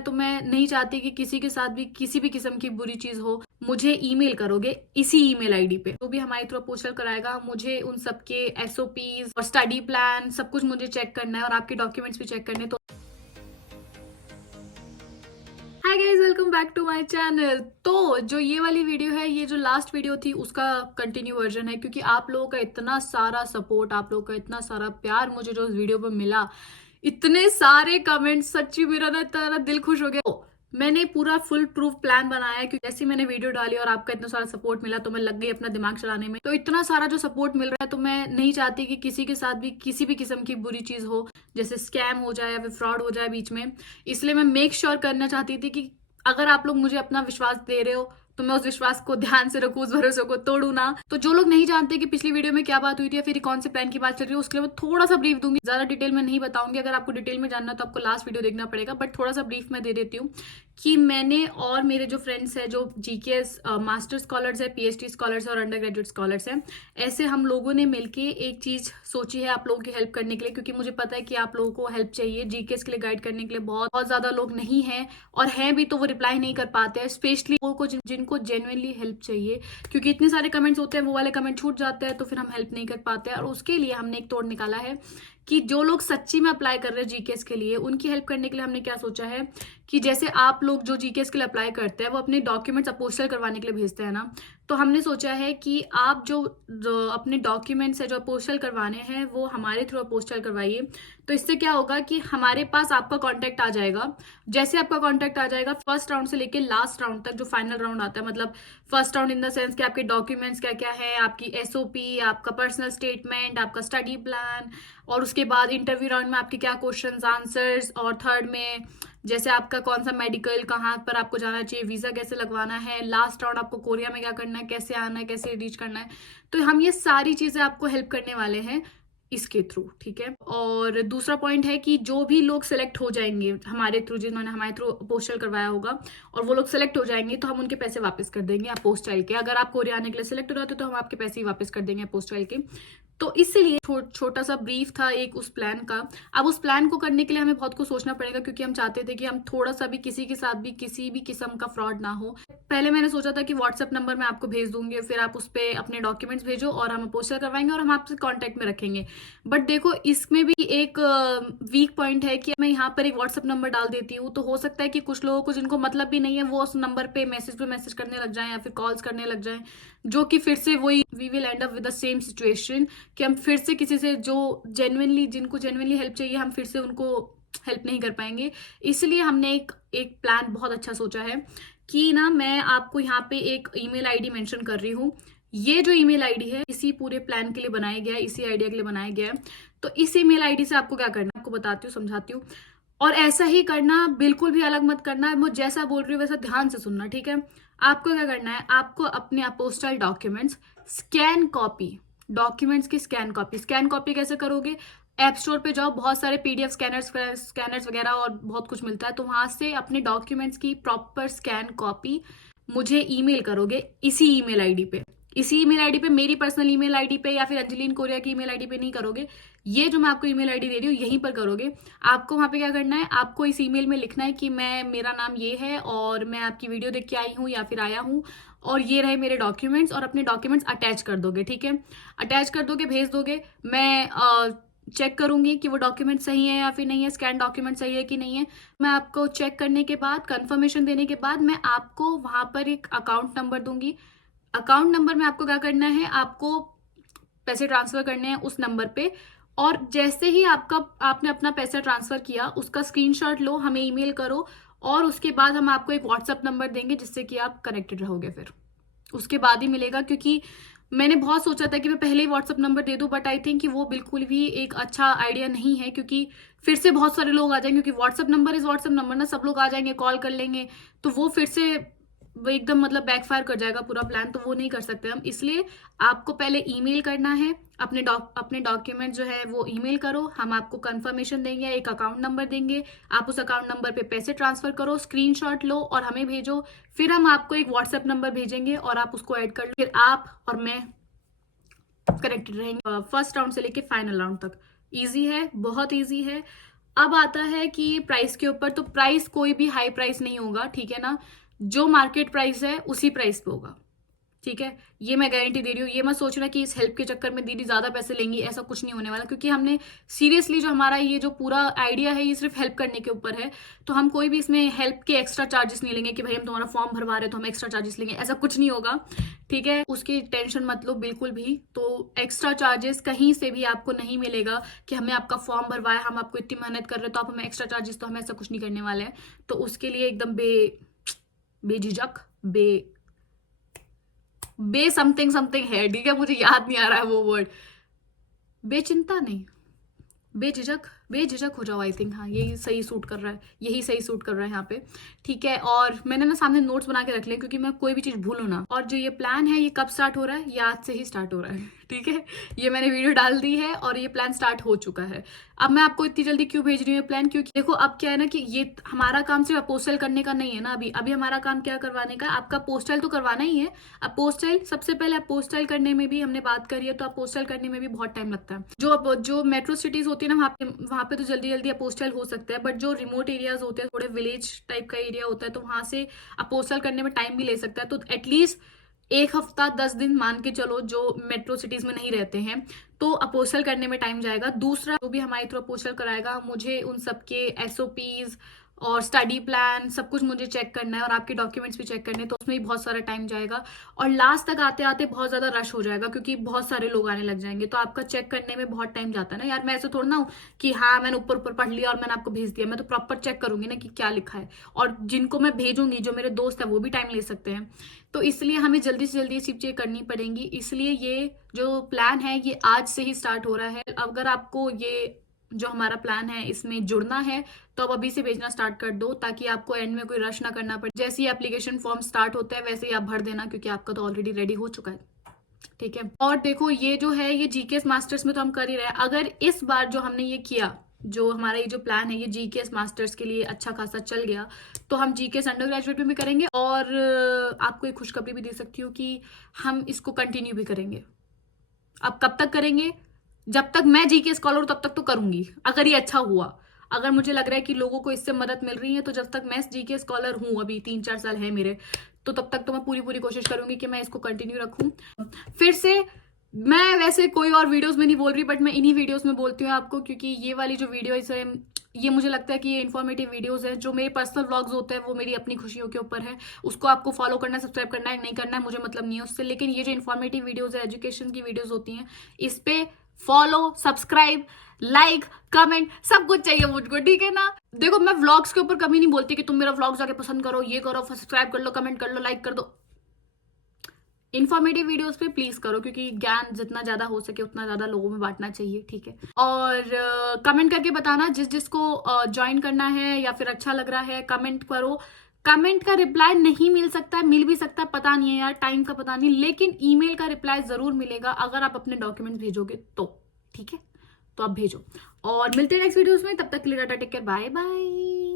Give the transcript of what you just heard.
तो मैं नहीं चाहती कि किसी के साथ भी किसी भी किस्म की बुरी चीज हो। मुझे ईमेल करोगे इसी ईमेल आईडी पे। जो भी हमारे थ्रू अप्रोचल कराएगा, मुझे उन सबके एसओपीज और स्टडी प्लान सब कुछ मुझे चेक करना है और आपके डॉक्यूमेंट्स भी चेक करने हैं। तो hi guys, welcome back to my channel. तो जो ये वाली वीडियो है, ये जो लास्ट वीडियो थी उसका कंटिन्यू वर्जन है, क्योंकि आप लोगों का इतना सारा सपोर्ट, आप लोगों का इतना सारा प्यार मुझे जो इस वीडियो पे मिला, इतने सारे कमेंट्स, सच्ची मेरा ना इतना दिल खुश हो गया। तो मैंने पूरा फुल प्रूफ प्लान बनाया है, क्योंकि जैसे मैंने वीडियो डाली और आपका इतना सारा सपोर्ट मिला तो मैं लग गई अपना दिमाग चलाने में। तो इतना सारा जो सपोर्ट मिल रहा है, तो मैं नहीं चाहती कि किसी के साथ भी किसी भी किस्म की बुरी चीज हो, जैसे स्कैम हो जाए या फिर फ्रॉड हो जाए बीच में। इसलिए मैं मेक श्योर करना चाहती थी कि अगर आप लोग मुझे अपना विश्वास दे रहे हो तो मैं उस विश्वास को ध्यान से रखूं, उस भरोसे को तोड़ू ना। तो जो लोग नहीं जानते कि पिछली वीडियो में क्या बात हुई थी या फिर कौन से प्लान की बात चल रही है, उसके लिए मैं थोड़ा सा ब्रीफ दूंगी, ज्यादा डिटेल में नहीं बताऊंगी। अगर आपको डिटेल में जानना है तो आपको लास्ट वीडियो देखना पड़ेगा, बट थोड़ा सा ब्रीफ में दे देती हूँ कि मैंने और मेरे जो फ्रेंड्स हैं, जो जीकेएस मास्टर स्कॉलर्स है, पीएचडी स्कॉलर्स है और अंडर ग्रेजुएट स्कॉलर्स हैं, ऐसे हम लोगों ने मिलके एक चीज सोची है आप लोगों की हेल्प करने के लिए। क्योंकि मुझे पता है कि आप लोगों को हेल्प चाहिए, जीकेएस के लिए गाइड करने के लिए बहुत बहुत ज्यादा लोग नहीं है, और हैं भी तो वो रिप्लाई नहीं कर पाते हैं, स्पेशली वो को जिनको जेन्युइनली हेल्प चाहिए। क्योंकि इतने सारे कमेंट्स होते हैं, वो वाले कमेंट छूट जाते हैं तो फिर हम हेल्प नहीं कर पाते हैं। और उसके लिए हमने एक तोड़ निकाला है कि जो लोग सच्ची में अप्लाई कर रहे हैं जीकेएस के लिए, उनकी हेल्प करने के लिए हमने क्या सोचा है कि जैसे आप लोग जो जीकेएस के लिए अप्लाई करते हैं वो अपने डॉक्यूमेंट्स अपोस्टल करवाने के लिए भेजते हैं ना, तो हमने सोचा है कि आप जो अपने डॉक्यूमेंट्स है जो अपोस्टल करवाने हैं वो हमारे थ्रू अपोस्टल करवाइए। तो इससे क्या होगा कि हमारे पास आपका कॉन्टैक्ट आ जाएगा। जैसे आपका कॉन्टैक्ट आ जाएगा, फर्स्ट राउंड से लेके लास्ट राउंड तक जो फाइनल राउंड आता है, मतलब first round in the sense कि आपके डॉक्यूमेंट्स क्या क्या है, आपकी एसओपी, आपका पर्सनल स्टेटमेंट, आपका स्टडी प्लान, और उसके बाद इंटरव्यू राउंड में आपके क्या क्वेश्चंस आंसर्स, और थर्ड में जैसे आपका कौन सा मेडिकल, कहाँ पर आपको जाना चाहिए, वीजा कैसे लगवाना है, लास्ट राउंड आपको कोरिया में क्या करना है, कैसे आना है, कैसे रीच करना है। तो हम ये सारी चीजें आपको हेल्प करने वाले हैं इसके थ्रू, ठीक है। और दूसरा पॉइंट है कि जो भी लोग सिलेक्ट हो जाएंगे हमारे थ्रू, जिन्होंने हमारे थ्रू पोस्टल करवाया होगा और वो लोग सिलेक्ट हो जाएंगे, तो हम उनके पैसे वापस कर देंगे अपोस्टाइल के। अगर आप कोरिया आने के लिए सिलेक्ट हो जाते हो तो हम आपके पैसे ही वापस कर देंगे अपोस्टाइल के। तो इसलिए छोटा सा ब्रीफ था एक उस प्लान का। अब उस प्लान को करने के लिए हमें बहुत कुछ सोचना पड़ेगा, क्योंकि हम चाहते थे कि हम थोड़ा सा भी किसी के साथ भी किसी भी किस्म का फ्रॉड ना हो। पहले मैंने सोचा था कि व्हाट्सएप नंबर मैं आपको भेज दूंगी, फिर आप उस पर अपने डॉक्यूमेंट्स भेजो और हम पोस्टर करवाएंगे और हम आपसे कॉन्टेक्ट में रखेंगे। बट देखो, इसमें भी एक वीक पॉइंट है कि मैं यहाँ पर एक व्हाट्सएप नंबर डाल देती हूँ, तो हो सकता है कि कुछ लोगों को जिनको मतलब भी नहीं है वो उस नंबर पे मैसेज करने लग जाए या फिर कॉल्स करने लग जाए, जो कि फिर से वही we will end up with the same situation कि हम फिर से किसी से जो जिनको जेन्युइनली हेल्प चाहिए, हम फिर से उनको हेल्प नहीं कर पाएंगे। इसलिए हमने एक प्लान बहुत अच्छा सोचा है कि ना, मैं आपको यहाँ पे एक ईमेल आईडी मेंशन कर रही हूँ। ये जो ईमेल आईडी है इसी पूरे प्लान के लिए बनाया गया है, इसी आइडिया के लिए बनाया गया है। तो इस ईमेल आईडी से आपको क्या करना है, आपको बताती हूँ, समझाती हूँ। और ऐसा ही करना, बिल्कुल भी अलग मत करना। मैं जैसा बोल रही हूँ वैसा ध्यान से सुनना, ठीक है। आपको क्या करना है, आपको अपने apostille documents scan copy, documents की स्कैन कॉपी कैसे करोगे, ऐप स्टोर पे जाओ, बहुत सारे पीडीएफ स्कैनर्स वगैरह और बहुत कुछ मिलता है, तो वहां से अपने डॉक्यूमेंट्स की प्रॉपर स्कैन कॉपी मुझे ईमेल करोगे इसी ईमेल आईडी पे। इसी ईमेल आईडी पे, मेरी पर्सनल ईमेल आईडी पे या फिर अंजलिन कोरिया की ईमेल आईडी पे नहीं करोगे, ये जो मैं आपको ईमेल आईडी दे रही हूँ यहीं पर करोगे। आपको वहां पे क्या करना है, आपको इस ईमेल में लिखना है कि मेरा नाम ये है और मैं आपकी वीडियो देख के आई हूँ या फिर आया हूँ, और ये रहे मेरे डॉक्यूमेंट्स, और अपने डॉक्यूमेंट्स अटैच कर दोगे, ठीक है। अटैच कर दोगे, भेज दोगे। मैं चेक करूंगी कि वो डॉक्यूमेंट सही है या फिर नहीं है, स्कैन डॉक्यूमेंट सही है कि नहीं है। मैं आपको चेक करने के बाद, कंफर्मेशन देने के बाद, मैं आपको वहां पर एक अकाउंट नंबर दूंगी। अकाउंट नंबर में आपको क्या करना है, आपको पैसे ट्रांसफर करने हैं उस नंबर पे। और जैसे ही आपने अपना पैसा ट्रांसफर किया, उसका स्क्रीनशॉट लो, हमें ईमेल करो, और उसके बाद हम आपको एक व्हाट्सएप नंबर देंगे जिससे कि आप कनेक्टेड रहोगे। फिर उसके बाद ही मिलेगा, क्योंकि मैंने बहुत सोचा था कि मैं पहले ही व्हाट्सएप नंबर दे दूं, बट आई थिंक कि वो बिल्कुल भी एक अच्छा आइडिया नहीं है, क्योंकि फिर से बहुत सारे लोग आ जाएंगे, क्योंकि WhatsApp number is WhatsApp number ना, सब लोग आ जाएंगे, कॉल कर लेंगे, तो वो फिर से वो एकदम मतलब बैकफायर कर जाएगा पूरा प्लान, तो वो नहीं कर सकते हम। इसलिए आपको पहले ईमेल करना है, अपने डॉक्यूमेंट जो है वो ईमेल करो, हम आपको कंफर्मेशन देंगे, एक अकाउंट नंबर देंगे, आप उस अकाउंट नंबर पे पैसे ट्रांसफर करो, स्क्रीनशॉट लो और हमें भेजो। फिर हम आपको एक व्हाट्सएप नंबर भेजेंगे और आप उसको ऐड कर लो, फिर आप और मैं कनेक्टेड रहेंगे फर्स्ट राउंड से लेके फाइनल राउंड तक। इजी है, बहुत इजी है। अब आता है कि प्राइस के ऊपर, तो प्राइस कोई भी हाई प्राइस नहीं होगा, ठीक है ना, जो मार्केट प्राइस है उसी प्राइस पे होगा, ठीक है, ये मैं गारंटी दे रही हूँ। ये मत सोचना कि इस हेल्प के चक्कर में दीदी ज्यादा पैसे लेंगी, ऐसा कुछ नहीं होने वाला, क्योंकि हमने सीरियसली जो हमारा ये जो पूरा आइडिया है ये सिर्फ हेल्प करने के ऊपर है, तो हम कोई भी इसमें हेल्प के एक्स्ट्रा चार्जेस नहीं लेंगे कि भाई हम तुम्हारा फॉर्म भरवा रहे हैं तो हम एक्स्ट्रा चार्जेस लेंगे, ऐसा कुछ नहीं होगा, ठीक है, उसकी टेंशन मत लो बिल्कुल भी। तो एक्स्ट्रा चार्जेस कहीं से भी आपको नहीं मिलेगा कि हमें आपका फॉर्म भरवाया, हम आपको इतनी मेहनत कर रहे हैं तो आप हमें एक्स्ट्रा चार्जेस, तो हम ऐसा कुछ नहीं करने वाले हैं। तो उसके लिए एकदम बेझिझक बे समथिंग समथिंग है, ठीक है, मुझे याद नहीं आ रहा है वो वर्ड, बेचिंता नहीं, बेझिझक हो जाओ, आई थिंक, हाँ यही सही सूट कर रहा है, यही सही सूट कर रहा है यहाँ पे, ठीक है। और मैंने ना सामने नोट्स बना के रख लिए क्योंकि मैं कोई भी चीज भूलूं ना। और जो ये प्लान है ये कब स्टार्ट हो रहा है, ये आज से ही स्टार्ट हो रहा है, ठीक है, ये मैंने वीडियो डाल दी है और ये प्लान स्टार्ट हो चुका है। अब मैं आपको इतनी जल्दी क्यों भेज रही हूँ ये प्लान, क्योंकि देखो अब क्या है ना कि ये हमारा काम सिर्फ अपोस्टल करने का नहीं है ना, अभी हमारा काम क्या करवाने का, आपका पोस्टल तो करवाना ही है। अपोस्टल सबसे पहले अपोस्टल करने में भी हमने बात करी है, तो अपोस्टल करने में भी बहुत टाइम लगता है। जो मेट्रो सिटीज होती है ना वहाँ पे तो जल्दी जल्दी अपोस्टल हो सकता है, बट जो रिमोट एरियाज होते हैं, थोड़े विलेज टाइप का एरिया होता है, तो वहां से अपोस्टल करने में टाइम भी ले सकता है। तो एटलीस्ट 1 हफ्ता 10 दिन मान के चलो, जो मेट्रो सिटीज में नहीं रहते हैं, तो अपोस्टल करने में टाइम जाएगा। दूसरा, जो भी हमारे थ्रू अपोस्टल कराएगा, मुझे उन सबके SOPs और स्टडी प्लान सब कुछ मुझे चेक करना है, और आपके डॉक्यूमेंट्स भी चेक करने हैं, तो उसमें भी बहुत सारा टाइम जाएगा। और लास्ट तक आते आते बहुत ज्यादा रश हो जाएगा क्योंकि बहुत सारे लोग आने लग जाएंगे, तो आपका चेक करने में बहुत टाइम जाता है ना यार। मैं ऐसे थोड़ा ना हूँ कि हाँ मैंने ऊपर ऊपर पढ़ लिया और मैंने आपको भेज दिया, मैं तो प्रॉपर चेक करूंगी ना कि क्या लिखा है, और जिनको मैं भेजूंगी, जो मेरे दोस्त है, वो भी टाइम ले सकते हैं, तो इसलिए हमें जल्दी से जल्दी ये सब चीजें करनी पड़ेंगी। इसलिए ये जो प्लान है ये आज से ही स्टार्ट हो रहा है। अगर आपको ये जो हमारा प्लान है इसमें जुड़ना है तो अब अभी से भेजना स्टार्ट कर दो, ताकि आपको एंड में कोई रश ना करना पड़े। जैसे ही एप्लीकेशन फॉर्म स्टार्ट होता है वैसे ही आप भर देना, क्योंकि आपका तो ऑलरेडी रेडी हो चुका है, ठीक है। और देखो ये जो है ये GKS मास्टर्स में तो हम कर ही रहे हैं। अगर इस बार जो हमने ये किया, जो हमारा ये जो प्लान है ये GKS मास्टर्स के लिए अच्छा खासा चल गया, तो हम GKS अंडर ग्रेजुएट में भी करेंगे, और आपको एक खुशखबरी भी दे सकती हूँ कि हम इसको कंटिन्यू भी करेंगे। अब कब तक करेंगे, जब तक मैं GKS स्कॉलर हूं तब तक तो करूंगी, अगर ये अच्छा हुआ। अगर मुझे लग रहा है कि लोगों को इससे मदद मिल रही है, तो जब तक मैं GKS स्कॉलर हूं, अभी 3-4 साल है मेरे, तो तब तक तो मैं पूरी पूरी कोशिश करूंगी कि मैं इसको कंटिन्यू रखूं। फिर से मैं वैसे कोई और वीडियोस में नहीं बोल रही, बट मैं इन्हीं वीडियोस में बोलती हूँ आपको, क्योंकि ये वाली जो वीडियो है ये मुझे लगता है कि ये इन्फॉर्मेटिव वीडियोस है। जो मेरे पर्सनल व्लॉग्स होते हैं वो मेरी अपनी खुशियों के ऊपर है, उसको आपको फॉलो करना है, सब्सक्राइब करना है, नहीं करना है, मुझे मतलब नहीं है उससे। लेकिन ये जो इन्फॉर्मेटिव वीडियोस है, एजुकेशन की वीडियोस होती हैं, इस पे फॉलो, सब्सक्राइब, लाइक, कमेंट सब कुछ चाहिए मुझको, ठीक है ना। देखो मैं व्लॉग्स के ऊपर कभी नहीं बोलती कि तुम मेरा व्लॉग जाके पसंद करो, ये करो, सब्सक्राइब कर लो, कमेंट कर लो, लाइक कर दो। इन्फॉर्मेटिव वीडियोस पे प्लीज करो, क्योंकि ज्ञान जितना ज्यादा हो सके उतना ज्यादा लोगों में बांटना चाहिए, ठीक है। और कमेंट करके बताना जिसको ज्वाइन करना है या फिर अच्छा लग रहा है, कमेंट करो। कमेंट का रिप्लाई नहीं मिल सकता है, मिल भी सकता है, पता नहीं है यार, टाइम का पता नहीं, लेकिन ईमेल का रिप्लाई जरूर मिलेगा अगर आप अपने डॉक्यूमेंट भेजोगे तो, ठीक है। तो आप भेजो, और मिलते हैं नेक्स्ट वीडियोस में, तब तक के लिए tata, take care, bye bye.